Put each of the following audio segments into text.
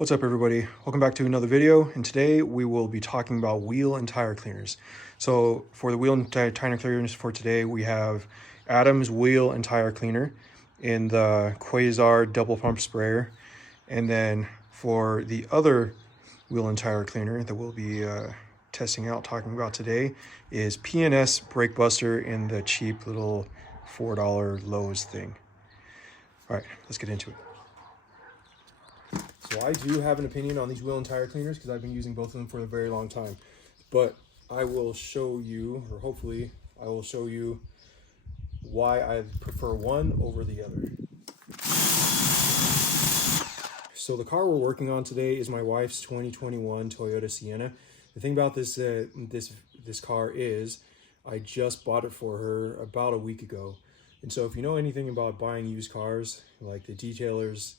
What's up everybody? Welcome back to another video, and today we will be talking about wheel and tire cleaners. So for the wheel and tire cleaners for today, we have Adam's wheel and tire cleaner in the Quasar double pump sprayer. And then for the other wheel and tire cleaner that we'll be testing out, talking about today, is P&S Brake Buster in the cheap little $4 Lowe's thing. All right, let's get into it. So I do have an opinion on these wheel and tire cleaners because I've been using both of them for a very long time. But I will show you, or hopefully I will show you, why I prefer one over the other. So the car we're working on today is my wife's 2021 Toyota Sienna. The thing about this this car is I just bought it for her about a week ago. And so if you know anything about buying used cars, like the detailers,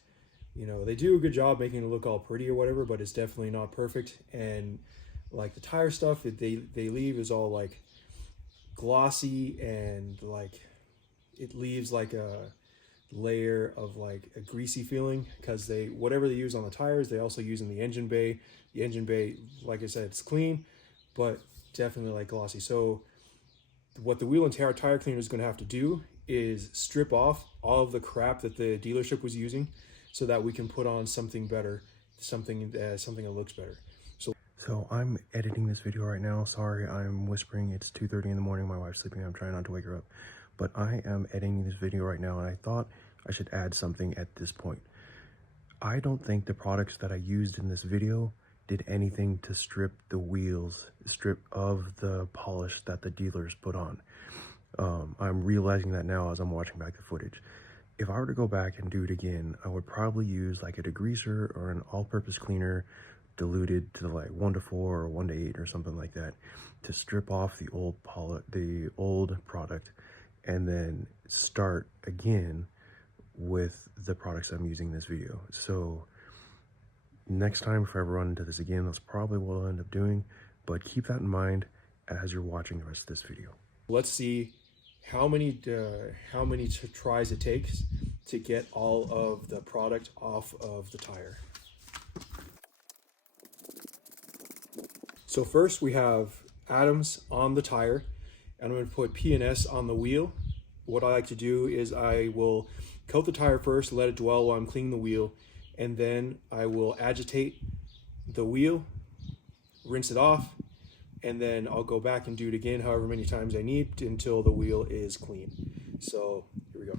you know, they do a good job making it look all pretty or whatever, but it's definitely not perfect. And like the tire stuff that they leave is all like glossy, and like it leaves like a layer of like a greasy feeling, because whatever they use on the tires, they also use in the engine bay. The engine bay, like I said, it's clean, but definitely like glossy. So what the wheel and tire cleaner is going to have to do is strip off all of the crap that the dealership was using, so that we can put on something better, something that looks better. So I'm editing this video right now. Sorry, I'm whispering. It's 2:30 in the morning. My wife's sleeping. I'm trying not to wake her up. But I am editing this video right now, and I thought I should add something at this point. I don't think the products that I used in this video did anything to strip the wheels, strip of the polish that the dealers put on. I'm realizing that now as I'm watching back the footage. If I were to go back and do it again, I would probably use like a degreaser or an all-purpose cleaner diluted to like 1:4 or 1:8 or something like that, to strip off the old product, and then start again with the products I'm using in this video. So next time, if I ever run into this again, that's probably what I'll end up doing, but keep that in mind as you're watching the rest of this video. Let's see how many tries it takes to get all of the product off of the tire. So first we have Adams on the tire, and I'm going to put P&S on the wheel. What I like to do is I will coat the tire first, let it dwell while I'm cleaning the wheel, and then I will agitate the wheel, rinse it off, and then I'll go back and do it again however many times I need until the wheel is clean. So here we go.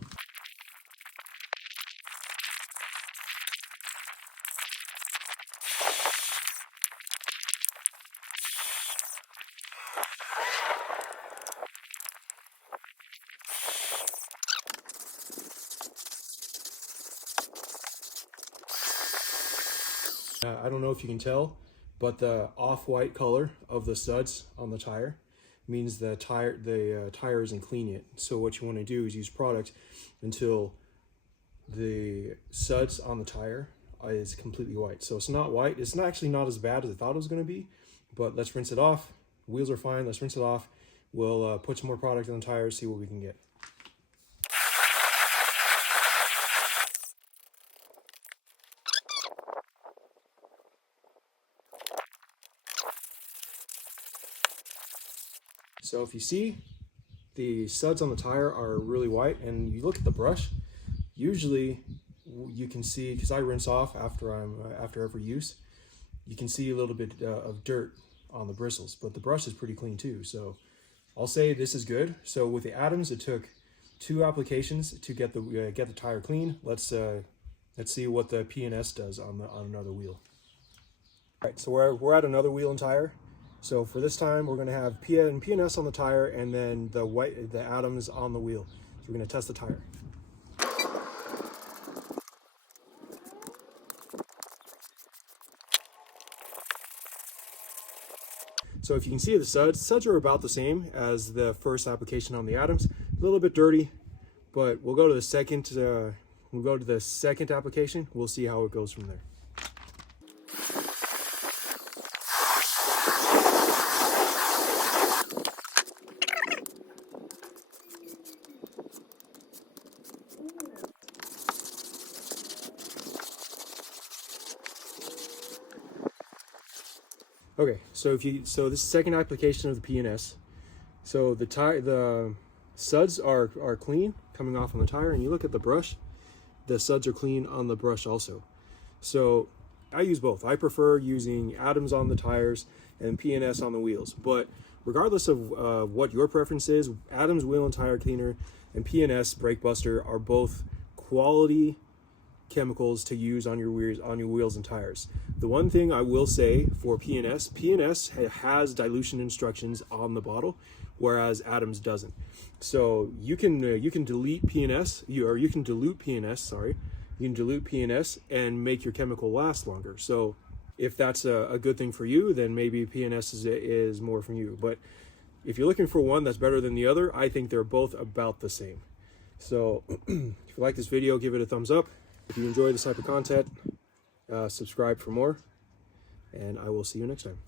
I don't know if you can tell, but the off-white color of the studs on the tire means the tire isn't clean yet. So what you want to do is use product until the studs on the tire is completely white. So it's not white. It's actually not as bad as I thought it was going to be, but let's rinse it off. Wheels are fine. Let's rinse it off. We'll put some more product on the tires, see what we can get. So if you see, the studs on the tire are really white, and you look at the brush, usually you can see, because I rinse off after every use, you can see a little bit of dirt on the bristles, but the brush is pretty clean too. So I'll say this is good. So with the Adams, it took 2 applications to get the tire clean. Let's see what the P&S does on another wheel. All right, so we're at another wheel and tire. So for this time, we're going to have P&S on the tire, and then the Adams on the wheel. So we're going to test the tire. So if you can see, the studs are about the same as the first application on the Adams. A little bit dirty, but we'll go to the second. Application. We'll see how it goes from there. Okay, so this is the second application of the P&S. So the suds are clean coming off on the tire, and you look at the brush, the suds are clean on the brush also. So I use both. I prefer using Adams on the tires and P&S on the wheels. But regardless of what your preference is, Adams Wheel and Tire Cleaner and P&S Brake Buster are both quality chemicals to use on your wheels and tires. The one thing I will say for P&S has dilution instructions on the bottle, whereas Adams doesn't. So you can delete P&S, or you can dilute P&S. Sorry, you can dilute P&S and make your chemical last longer. So if that's a good thing for you, then maybe P&S is more for you. But if you're looking for one that's better than the other, I think they're both about the same. So if you like this video, give it a thumbs up. If you enjoy this type of content, subscribe for more, and I will see you next time.